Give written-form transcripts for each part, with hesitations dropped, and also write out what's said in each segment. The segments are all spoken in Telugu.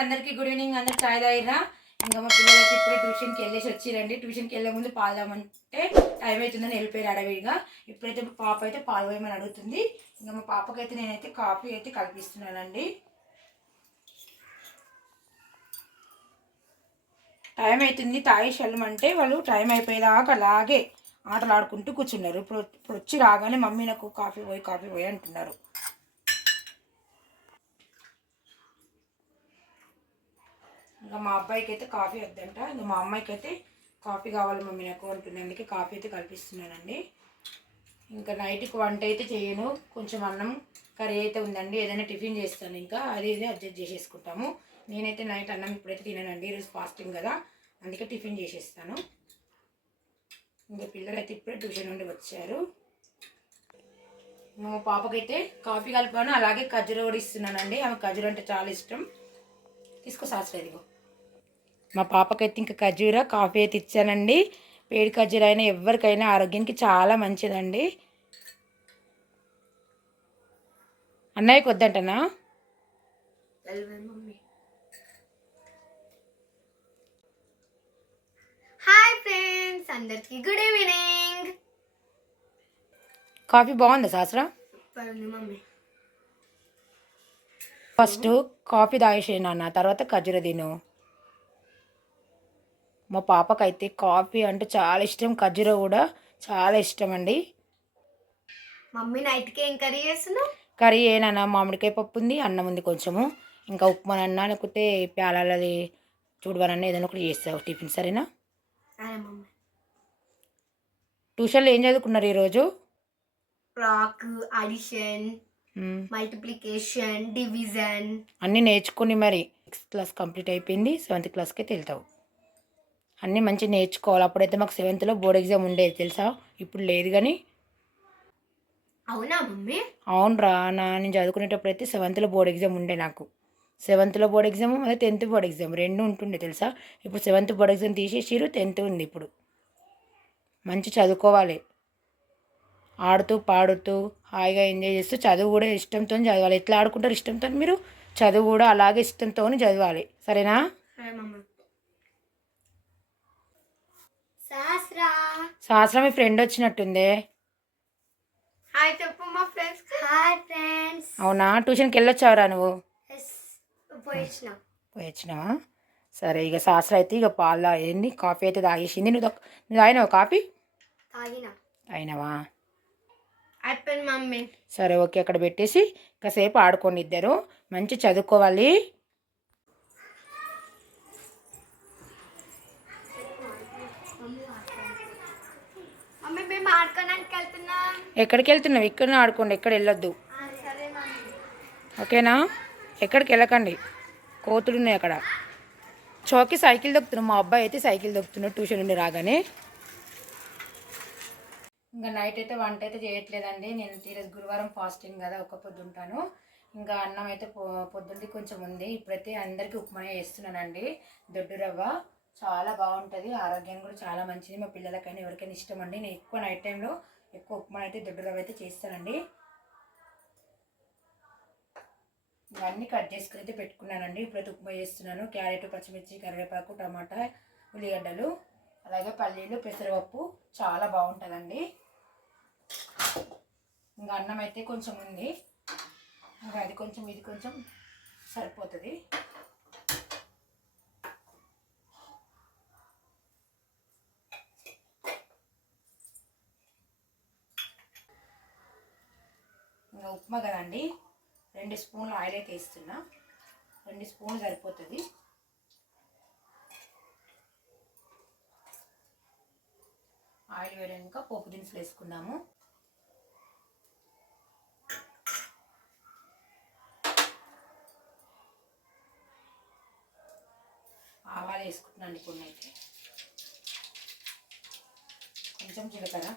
అందరికీ గుడ్ ఈవినింగ్. అందరు చాయ్ తాగిరా? ఇంకా మా పిల్లలకి ఇప్పుడే ట్యూషన్కి వెళ్ళేసి వచ్చిరండి. ట్యూషన్కి వెళ్ళే ముందు పాలు తాగమంటే టైం అవుతుందని వెళ్ళిపోయారు అడవిడిగా. ఇప్పుడైతే పాప అయితే పాలు పోయమని అడుగుతుంది. ఇంకా మా పాపకైతే నేనైతే కాఫీ అయితే కల్పిస్తున్నానండి. టైం అవుతుంది తాగేసి వెళ్ళమంటే వాళ్ళు టైం అయిపోయేదాకా అలాగే ఆటలు ఆడుకుంటూ కూర్చున్నారు. ఇప్పుడు వచ్చి రాగానే మమ్మీ నాకు కాఫీ పోయి అంటున్నారు. ఇంకా మా అబ్బాయికి అయితే కాఫీ వద్దంట. ఇంకా మా అమ్మాయికి అయితే కాఫీ కావాలి మమ్మీ నాకు అంటుంది. అందుకే కాఫీ అయితే కల్పిస్తున్నానండి. ఇంకా నైట్కి వంట అయితే చేయను. కొంచెం అన్నం కర్రీ అయితే ఉందండి. ఏదైనా టిఫిన్ చేస్తాను. ఇంకా అది అడ్జస్ట్ చేసేసుకుంటాము. నేనైతే నైట్ అన్నం ఇప్పుడైతే తినానండి. ఈరోజు ఫాస్టింగ్ కదా, అందుకే టిఫిన్ చేసేస్తాను. ఇంకా పిల్లలు అయితే ఇప్పుడే ట్యూషన్ నుండి వచ్చారు. మా పాపకైతే కాఫీ కలిపాను, అలాగే ఖర్జూర కూడా ఇస్తున్నానండి. ఆమె ఖర్జూర అంటే చాలా ఇష్టం. తీసుకో శాస్త్ర ఇదిగో. మా పాపకైతే ఇంకా ఖర్జూర కాఫీ అయితే ఇచ్చానండి. వేడి ఖర్జూర అయినా ఎవరికైనా ఆరోగ్యానికి చాలా మంచిదండి. అన్నయ్యకి వద్దంటనా? హాయ్ ఫ్రెండ్స్, అందరికి గుడ్ ఈవినింగ్. కాఫీ బాగుందా శాస్త్ర? మమ్మీ ఫస్ట్ కాఫీ తాగేసేనా అన్న, తర్వాత ఖర్జూర తిను. మా పాపకైతే కాఫీ అంటే చాలా ఇష్టం, ఖర్జూర కూడా చాలా ఇష్టం అండి. మమ్మీ నైట్కి ఏం కర్రీ చేస్తున్నావు? కర్రీ ఏనా, మామిడికాయ పప్పు ఉంది, అన్నం ఉంది కొంచెము. ఇంకా ఉప్మానన్నా లేకపోతే ప్యాలది చూడవనన్నా ఏదైనా ఒకటి చేస్తావు టిఫిన్. సరేనా? మమ్మీ ట్యూషన్లో ఏం చదువుకున్నారు ఈరోజు? క్లాక్, అడిషన్, మల్టిప్లికేషన్, డివిజన్ అన్నీ నేర్చుకుని మరి 6th క్లాస్ కంప్లీట్ అయిపోయింది. 7th క్లాస్కి అయితే వెళ్తావు. అన్నీ మంచిగా నేర్చుకోవాలి. అప్పుడైతే మాకు 7th బోర్డ్ ఎగ్జామ్ ఉండేది తెలుసా, ఇప్పుడు లేదు కానీ. అవునా మమ్మీ? అవునరా, నేను చదువుకునేటప్పుడు అయితే 7th బోర్డ్ ఎగ్జామ్ ఉండే నాకు. 7th బోర్డ్ ఎగ్జామ్ మళ్ళీ 10th బోర్డ్ ఎగ్జామ్ రెండు ఉంటుండే తెలుసా. ఇప్పుడు 7th బోర్డ్ ఎగ్జామ్ తీసేసిరు, 10th ఉంది ఇప్పుడు. మంచి చదువుకోవాలి, ఆడుతూ పాడుతూ హాయిగా ఎంజాయ్ చేస్తూ చదువు కూడా ఇష్టంతో చదవాలి. ఎట్లా ఆడుకుంటారు ఇష్టంతో, మీరు చదువు కూడా అలాగే ఇష్టంతో చదవాలి. సరేనా? శాస్త్రం మీ ఫ్రెండ్ వచ్చినట్టుందే. హాయ్ చెప్పు మా ఫ్రెండ్స్. Hi friends. అవునా, ట్యూషన్కి వెళ్ళొచ్చావురా నువ్వు? పోయిచ్చినావా? సరే, ఇక శాస్త్రం అయితే ఇక పాలు ఏంది కాఫీ అయితే తాగేసింది. నువ్వు తాగినావు కాఫీ? తాగినావా? అయిపోయింది మమ్మీ. సరే ఓకే, అక్కడ పెట్టేసి కాసేపు ఆడుకోండి ఇద్దరు. మంచి చదువుకోవాలి. ఎక్కడికి వెళ్తున్నావు? ఇక్కడ ఆడుకోండి, ఎక్కడ వెళ్ళొద్దు. ఓకేనా? ఎక్కడికి వెళ్ళకండి, కోతులు ఉన్నాయి అక్కడ. చౌకి సైకిల్ దొక్కుతున్నాడు మా అబ్బాయి అయితే, సైకిల్ దొక్కుతున్నాడు ట్యూషన్ నుండి రాగానే. ఇంకా నైట్ అయితే వంట అయితే చేయట్లేదండి. నేను ఈరోజు గురువారం ఫాస్టింగ్ కదా, ఒక్క పొద్దు ఉంటాను. ఇంకా అన్నం అయితే పొద్దుండి కొంచెం ఉంది. ఇప్పుడైతే అందరికీ ఉప్మా చేస్తున్నానండి. దొడ్డు రవ్వ చాలా బాగుంటుంది, ఆరోగ్యానికి కూడా చాలా మంచిది. మా పిల్లలకైనా ఎవరికైనా ఇష్టం అండి. నేను ఎక్కువ నైట్ టైంలో ఎక్కువ ఉప్మా అయితే దొడ్డు రవ్వ అయితే చేస్తానండి. ఇవన్నీ కట్ చేసుకుని అయితే పెట్టుకున్నానండి. ఇప్పుడైతే ఉప్మా చేస్తున్నాను. క్యారెట్, పచ్చిమిర్చి, కరివేపాకు, టమాటా, ఉల్లిగడ్డలు, అలాగే పల్లీలు, పెసరపప్పు చాలా బాగుంటుందండి. ఇంకా అన్నం అయితే కొంచెం ఉంది, ఇంకా అది కొంచెం ఇది కొంచెం సరిపోతుంది. ఇంకా ఉప్మా కదండి, 2 స్పూన్లు ఆయిల్ అయితే వేస్తున్నా. 2 స్పూన్లు సరిపోతుంది. ఆయిల్ వేయడానికి పోపు దినుసులు వేసుకుందాము. ఆవాలు వేసుకుంటున్నాను ఇప్పుడు అయితే. కొంచెం జీలకర్ర,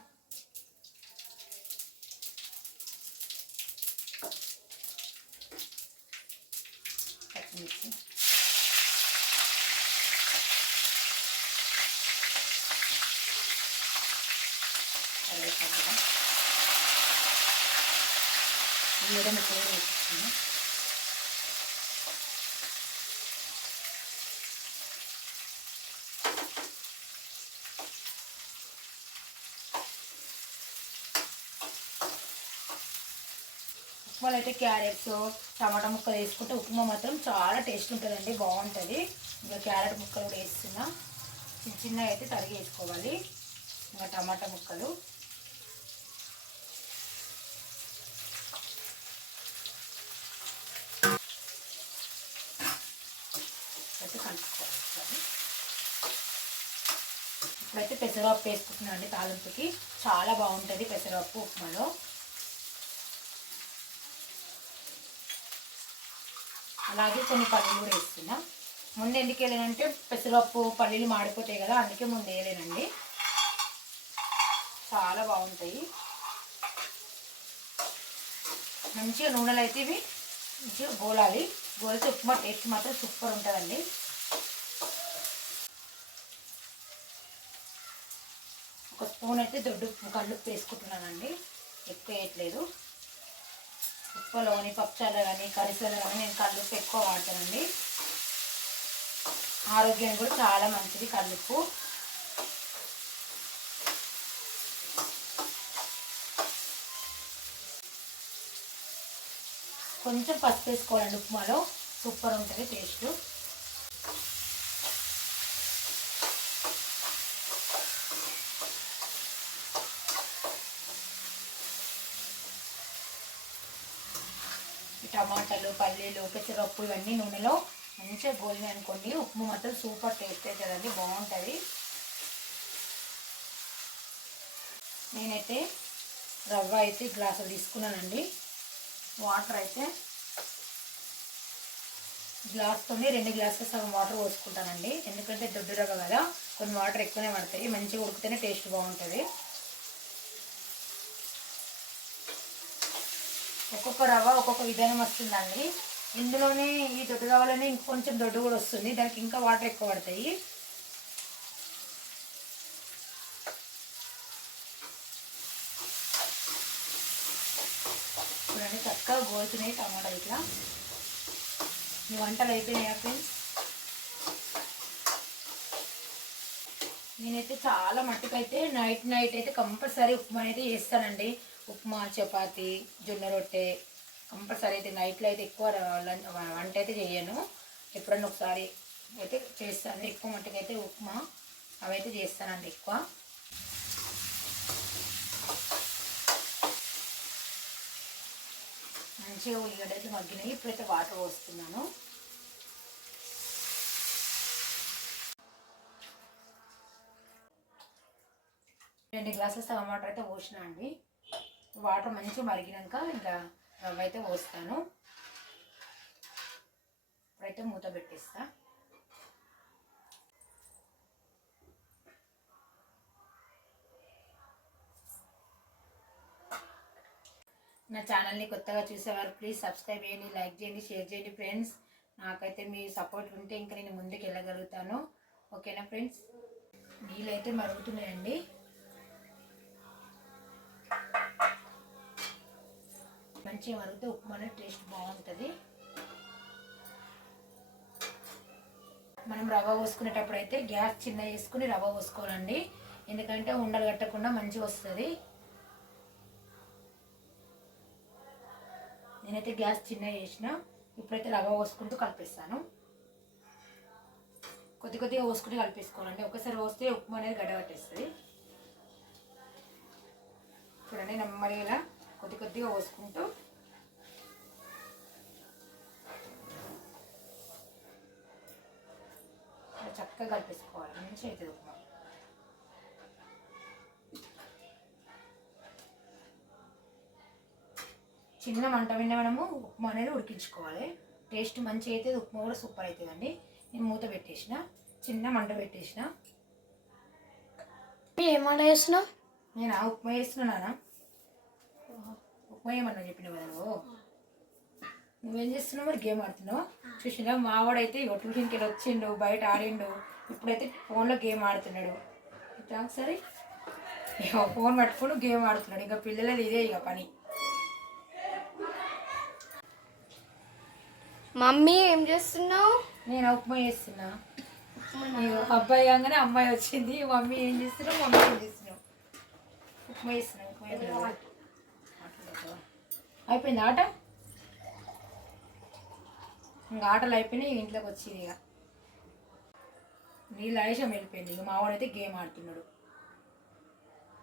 పచ్చిమిర్చి, కరివేపాకు, ఈ విధంగా వేసుకున్నాను. ఉప్మాలో అయితే క్యారెట్స్ టమాటా ముక్కలు వేసుకుంటే ఉప్మా మాత్రం చాలా టేస్ట్ ఉంటుందండి, బాగుంటుంది. ఇంకా క్యారెట్ ముక్కలు కూడా వేస్తున్నా, చిన్న చిన్నగా అయితే తరిగి వేసుకోవాలి. ఇంకా టమాటా ముక్కలు అయితే కలుపుకోవాలి. ఇప్పుడైతే పెసరపప్పు వేసుకుంటున్నాను అండి తాలింపుకి, చాలా బాగుంటుంది పెసరపప్పు ఉప్మాలో. అలాగే కొన్ని పల్లీలు కూడా వేస్తున్నా. ముందు ఎందుకు వేయలేనంటే పెసరపప్పు పల్లీలు మాడిపోతాయి కదా, అందుకే ముందు వేయలేనండి. చాలా బాగుంటాయి. మంచిగా నూనెలు అయితే ఇవి మంచిగా గోలాలి. గోలితే ఉప్మా టేస్ట్ మాత్రం సూపర్ ఉంటుందండి. ఒక స్పూన్ అయితే దొడ్డు కల్లుప్పు వేసుకుంటున్నానండి, ఎక్కువ వేయట్లేదు. ఉప్పులోని పప్పుచారులో కానీ కర్రీస్లలో కానీ నేను కల్లుప్పు ఎక్కువ వాడతానండి. ఆరోగ్యానికి కూడా చాలా మంచిది కల్లుప్పు. కొంచెం పసుపు వేసుకోవాలండి, ఉప్మాలో సూపర్ ఉంటుంది టేస్ట్. టమాటాలు పల్లీలు పెసరపప్పు ఇవన్నీ నూనెలో మంచిగా గోలినాయి అనుకోండి, ఉప్మా మాత్రం సూపర్ టేస్ట్ అవుతుందండి, బాగుంటుంది. నేనైతే రవ్వ అయితే గ్లాసులు తీసుకున్నానండి. వాటర్ అయితే గ్లాస్తో 2 గ్లాసులు సగం వాటర్ పోసుకుంటానండి, ఎందుకంటే దొడ్డు రవ్వ కదా, కొన్ని వాటర్ ఎక్కువనే పడతాయి. మంచిగా ఉడికితేనే టేస్ట్ బాగుంటుంది. ఒక్కొక్క రవ్వ ఒక్కొక్క విధానం వస్తుందండి. ఇందులోనే ఈ దొడ్డు రవ్వలోనే ఇంకొంచెం దొడ్డు కూడా వస్తుంది, దానికి ఇంకా వాటర్ ఎక్కువ పడతాయి. చూడండి చక్కగా గోలుతున్నాయి టమాటాలు. ఇట్లా ఈ వంటలు అయిపోయినాయా ఫ్రెండ్స్? నేనైతే చాలా మట్టుకైతే నైట్ అయితే కంపల్సరీ ఉప్మా అయితే చేస్తానండి. ఉప్మా, చపాతి, జొన్న రొట్టె కంపల్సరీ అయితే నైట్లో అయితే ఎక్కువ వంట అయితే చేయను. ఎప్పుడన్నా ఒకసారి అయితే చేస్తాను. ఎక్కువ మట్టుకైతే ఉప్మా అవైతే చేస్తానండి ఎక్కువ. మంచిగా ఉల్లిగడ్డ అయితే మగ్గినాయి. ఇప్పుడైతే వాటర్ పోస్తున్నాను. రెండు గ్లాసుల సగం వాటర్ అయితే పోసిన అండి. వాటర్ మంచిగా మరిగినాక ఇలా రవ్వ అయితే పోస్తాను. ఇప్పుడైతే మూత పెట్టేస్తా. నా ఛానల్ని కొత్తగా చూసేవారు ప్లీజ్ సబ్స్క్రైబ్ చేయండి, లైక్ చేయండి, షేర్ చేయండి ఫ్రెండ్స్. నాకైతే మీ సపోర్ట్ ఉంటే ఇంకా నేను ముందుకు వెళ్ళగలుగుతాను. ఓకేనా ఫ్రెండ్స్? నీళ్ళు అయితే మరుగుతున్నాయండి. మంచిగా మరిగితే ఉప్మా అనేది టేస్ట్ బాగుంటుంది. మనం రవ్వ పోసుకునేటప్పుడు అయితే గ్యాస్ చిన్న వేసుకుని రవ్వ పోసుకోవాలండి, ఎందుకంటే ఉండలు కట్టకుండా మంచిగా వస్తుంది. నేనైతే గ్యాస్ చిన్న వేసిన. ఇప్పుడైతే రవ్వ పోసుకుంటూ కలిపేస్తాను. కొద్దిగా పోసుకుంటూ కలిపేసుకోవాలండి, ఒకసారి పోస్తే ఉప్మా అనేది గడ్డగట్టేస్తుంది. చూడండి నెమ్మదిగా కొద్దిగా పోసుకుంటూ చక్కగా కలిపేసుకోవాలి. మంచిగా అవుతుంది ఉప్మా. చిన్న మంట మీద మనము ఉప్మా అనేది ఉడికించుకోవాలి. టేస్ట్ మంచిగా అయితే ఉప్మా కూడా సూపర్ అవుతుందండి. నేను మూత పెట్టేసిన, చిన్న మంట పెట్టేసిన. ఏమన్నా చేస్తున్నావు? నేను ఉప్మా చేస్తున్నానా? ఉప్మా ఏమన్నా చెప్పినావు కదా నువ్వేం చేస్తున్నావు? మరి గేమ్ ఆడుతున్నావు. చూసినా మావాడైతే ట్యూషన్కి వెళ్ళి వచ్చిండు, బయట ఆడిండు. ఇప్పుడైతే ఫోన్లో గేమ్ ఆడుతున్నాడు. ఇట్లా ఒకసారి ఫోన్ పట్టుకొని గేమ్ ఆడుతున్నాడు. ఇంకా పిల్లలది ఇదే ఇక పని. మమ్మీ ఏం చేస్తున్నావు? నేను ఉప్మా చేస్తున్నా. అబ్బాయి కాగానే అమ్మాయి వచ్చింది. మమ్మీ ఏం చేస్తున్నావు? మమ్మీ ఏం చేస్తున్నావు? ఉప్మా చేస్తున్నావు. ఉప్మా అయిపోయింది ఆట. ఇంకా ఆటలు అయిపోయినాయి ఇంట్లోకి వచ్చింది. ఇక నీళ్ళు ఆయుషం వెళ్ళిపోయింది. ఇక మా వాడైతే గేమ్ ఆడుతున్నాడు.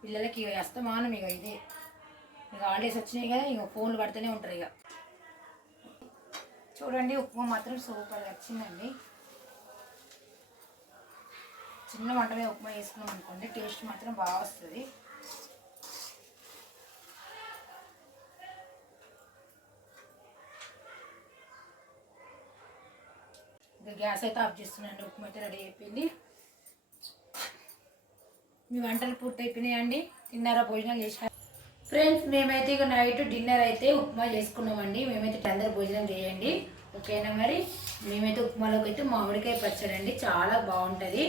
పిల్లలకి ఇక అస్తమానం ఇక ఇదే, ఇక హాలిడేస్ వచ్చినాయి కదా, ఇక ఫోన్లు పడుతూనే ఉంటారు. ఇక చూడండి ఉప్మా మాత్రం సూపర్గా వచ్చిందండి. చిన్న మంట మీద ఉప్మా వేసుకున్నాం అనుకోండి టేస్ట్ మాత్రం బాగా వస్తుంది. ఇంకా గ్యాస్ అయితే ఆఫ్ చేస్తున్నాండి. ఉప్మా అయితే రెడీ అయిపోయింది. మీ వంటలు పూర్తి అయిపోయినాయండి. తిన్నారా, భోజనాలు చేశారు? ఫ్రెండ్స్ మేమైతే ఇక నైట్ డిన్నర్ అయితే ఉప్మా చేసుకున్నామండి. మేమైతే అందరు భోజనం చేయండి, ఓకేనా? మరి మేమైతే ఉప్మాలోకి అయితే మామిడికాయ పచ్చడి అండి, చాలా బాగుంటుంది.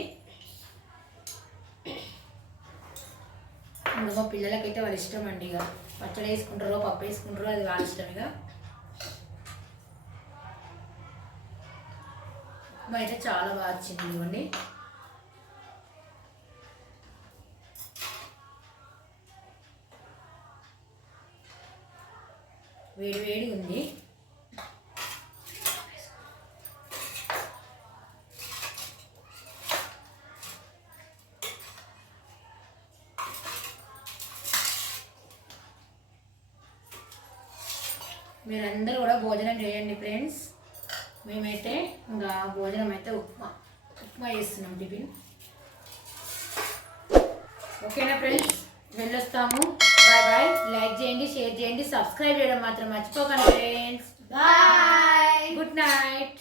ఇంకా మా పిల్లలకైతే వాళ్ళ ఇష్టం అండి. ఇక పచ్చడి వేసుకుంటారో పప్పు వేసుకుంటారో అది వాళ్ళ ఇష్టం. ఇక ఉప్మా అయితే చాలా బాగా వచ్చింది. ఇవ్వండి, వేడి వేడి ఉంది. మీరందరూ కూడా భోజనం చేయండి ఫ్రెండ్స్. మేమైతే ఇంకా భోజనం అయితే ఉప్మా చేస్తున్నాం, టిఫిన్. ఓకేనా ఫ్రెండ్స్, వెళ్ళొస్తాము. Bye bye. లైక్ చేయండి, షేర్ చేయండి, సబ్స్క్రైబ్ చేయడం మాత్రం మర్చిపోకండి ఫ్రెండ్స్. Bye, good night.